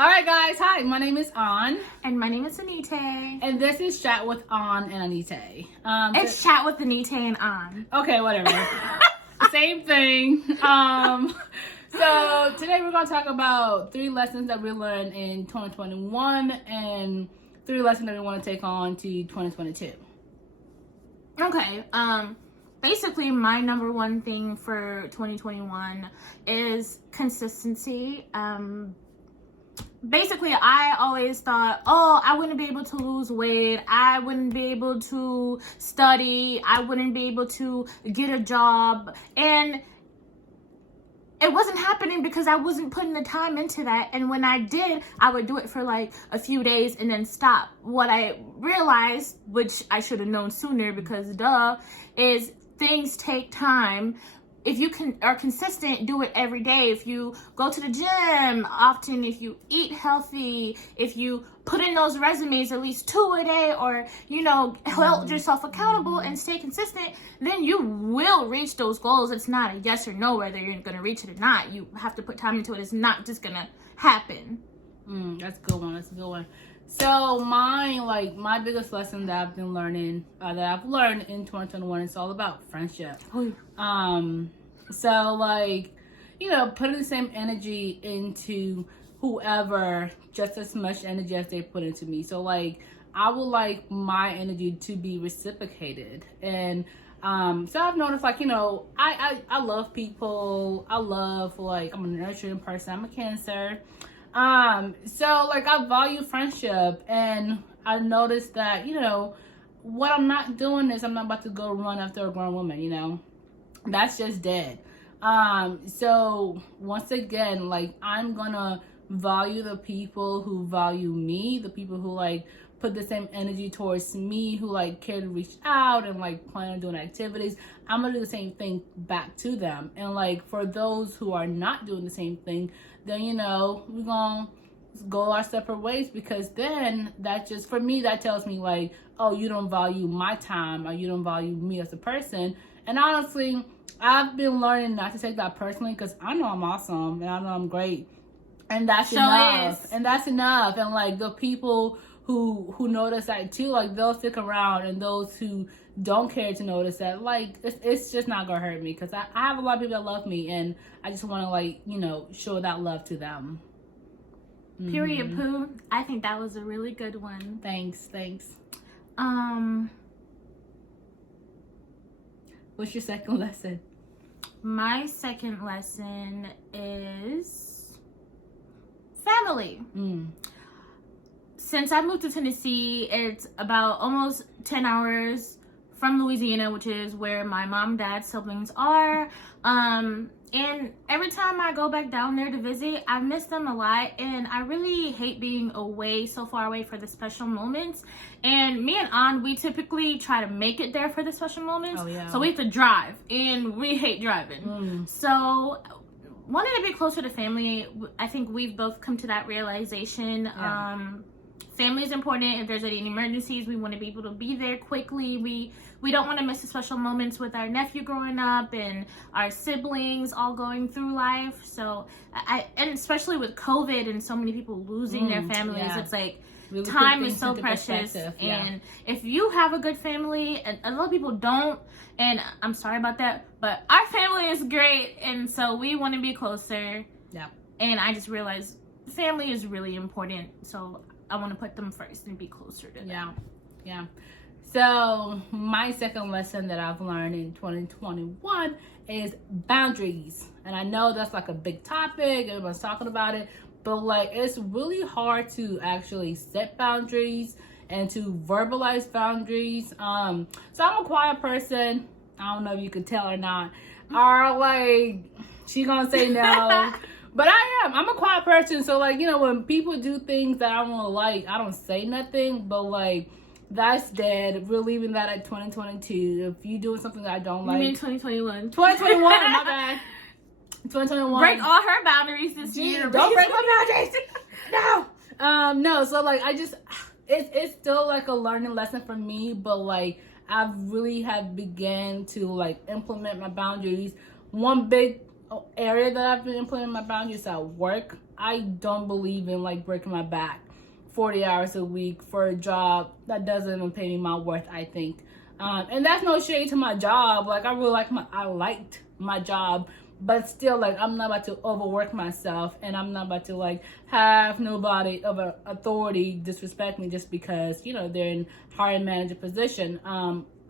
All right, guys. Hi, my name is An. And my name is Anite. And this is Chat with An and Anite. It's Chat with Anite and An. Okay, whatever. Same thing. So today we're going to talk about 3 lessons that we learned in 2021 and 3 lessons that we want to take on to 2022. Okay. Basically, my number one thing for 2021 is consistency. Basically, I always thought, I wouldn't be able to lose weight. I wouldn't be able to study. I wouldn't be able to get a job. And it wasn't happening because I wasn't putting the time into that. And when I did, I would do it for like a few days and then stop. What I realized, which I should have known sooner because is things take time. If you are consistent, do it every day. If you go to the gym often, if you eat healthy, if you put in those resumes at least 2 a day, or, hold yourself accountable and stay consistent, then you will reach those goals. It's not a yes or no whether you're going to reach it or not. You have to put time into it. It's not just going to happen. That's a good one. That's a good one. So my biggest lesson that I've been learning, that I've learned in 2021, it's all about friendship. So putting the same energy into whoever, just as much energy as they put into me. So I would like my energy to be reciprocated. And so I've noticed I love people. I'm a nurturing person. I'm a Cancer. So I value friendship, and I noticed that, what I'm not doing is I'm not about to go run after a grown woman, that's just dead. So once again, I'm gonna value the people who value me, the people who put the same energy towards me, who care to reach out and plan on doing activities. I'm gonna do the same thing back to them. And for those who are not doing the same thing, then we're gonna go our separate ways, because then that just, for me, that tells me you don't value my time, or you don't value me as a person. And honestly, I've been learning not to take that personally, because I know I'm awesome and I know I'm great, and that's enough. And that's enough. And the people who notice that too, they'll stick around, and those who don't care to notice that, it's just not gonna hurt me, because I have a lot of people that love me, and I just want to show that love to them. Period. Pooh. I think that was a really good one. Thanks. What's your second lesson? My second lesson is family. Since I moved to Tennessee, it's about almost 10 hours from Louisiana, which is where my mom, dad, siblings are. And every time I go back down there to visit, I miss them a lot. And I really hate being away, so far away, for the special moments. And me and An, we typically try to make it there for the special moments. Oh, yeah. So we have to drive, and we hate driving. So wanting to be closer to family, I think we've both come to that realization. Yeah. Family is important. If there's any emergencies, we want to be able to be there quickly. We don't want to miss the special moments with our nephew growing up and our siblings all going through life. So and especially with COVID and so many people losing their families, it's really time is so precious. And if you have a good family, and a lot of people don't, and I'm sorry about that, but our family is great, and so we want to be closer. Yeah. And I just realized family is really important, so I want to put them first and be closer to them. Yeah. So my second lesson that I've learned in 2021 is boundaries. And I know that's a big topic, everyone's talking about it, but it's really hard to actually set boundaries and to verbalize boundaries. So I'm a quiet person. I don't know if you could tell or not. Or she gonna say no. But I'm a quiet person. So when people do things that I don't like, I don't say nothing. But that's dead. We're leaving that at 2022. If you're doing something that I don't like. You mean 2021? 2021, my bad. 2021. Break all her boundaries this year. Don't break my boundaries. No. No. So it's still a learning lesson for me. But I really have began to implement my boundaries. One big area that I've been implementing my boundaries at work. I don't believe in like breaking my back 40 hours a week for a job that doesn't even pay me my worth, I think. And that's no shade to my job. Like, I really liked my job, but still, like, I'm not about to overwork myself, and I'm not about to like have nobody of authority disrespect me just because, you know, they're in hiring manager position.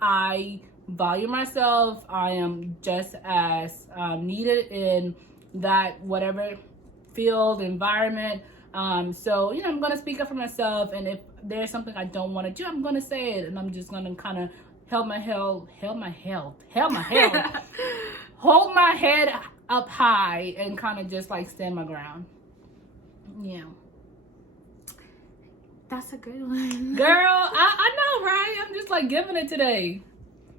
I value myself. I am just as needed in that whatever field, environment. So, you know, I'm going to speak up for myself. And if there's something I don't want to do, I'm going to say it. And I'm just going to kind of hold my head up high and kind of just like stand my ground. Yeah. That's a good one. Girl, I know, right? I'm just like giving it today.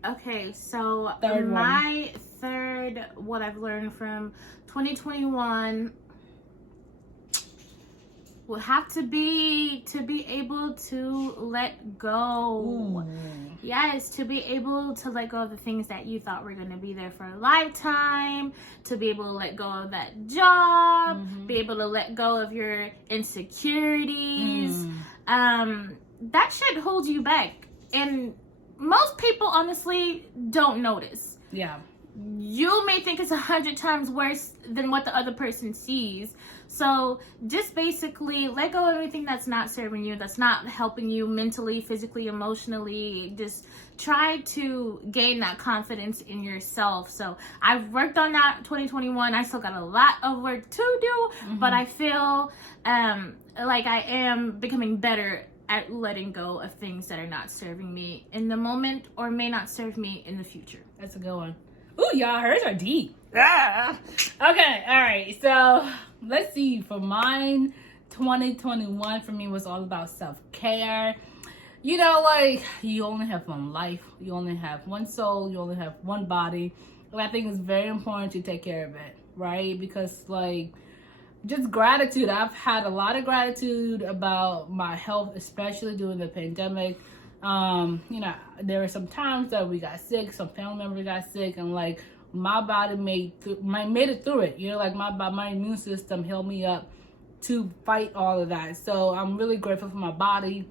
Okay, so my third, what I've learned from 2021 will have to be able to let go. Ooh. Yes, to be able to let go of the things that you thought were going to be there for a lifetime, to be able to let go of that job, be able to let go of your insecurities. That shit holds you back. And most people honestly don't notice. Yeah. You may think it's 100 times worse than what the other person sees. So just basically let go of everything that's not serving you, that's not helping you mentally, physically, emotionally. Just try to gain that confidence in yourself. So I've worked on that 2021. I still got a lot of work to do, but I feel like I am becoming better at letting go of things that are not serving me in the moment or may not serve me in the future. That's a good one. Ooh, y'all, hers are deep. Ah. Okay, all right. So let's see. For mine, 2021 for me was all about self-care. You know, like, you only have one life. You only have one soul. You only have one body. And I think it's very important to take care of it, right? Because, like, just gratitude. I've had a lot of gratitude about my health, especially during the pandemic. You know, there were some times that we got sick, some family members got sick, and like my body made it through it. You know, like my immune system held me up to fight all of that. So I'm really grateful for my body,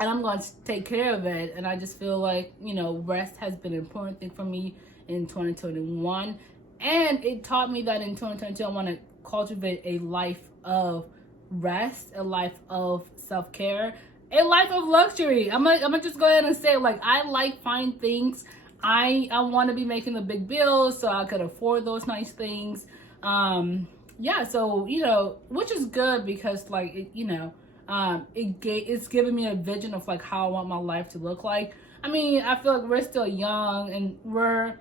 and I'm going to take care of it. And I just feel like, you know, rest has been an important thing for me in 2021, and it taught me that in 2022 I want to cultivate a life of rest, a life of self-care, a life of luxury. I'm gonna just go ahead and say, like, I like fine things. I want to be making the big bills so I could afford those nice things. Yeah, so, you know, which is good because, like, it, you know, it's giving me a vision of like how I want my life to look like. I mean, I feel like we're still young and we're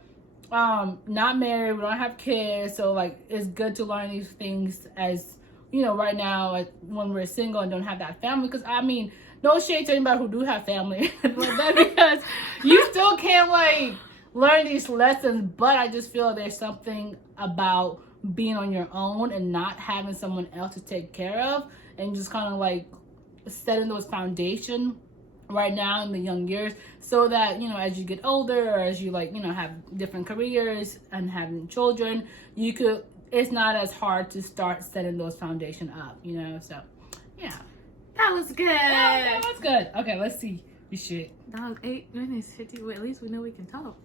not married, we don't have kids, so like it's good to learn these things as, you know, right now, like, when we're single and don't have that family. Because I mean, no shade to anybody who do have family like that, because you still can't like learn these lessons. But I just feel there's something about being on your own and not having someone else to take care of, and just kind of like setting those foundation right now in the young years, so that, you know, as you get older, or as you, like, you know, have different careers and having children, it's not as hard to start setting those foundation up, you know. So yeah, that was good. Yeah, that was good. Okay, let's see this shit. That was 8 minutes 50. Well, at least we know we can talk.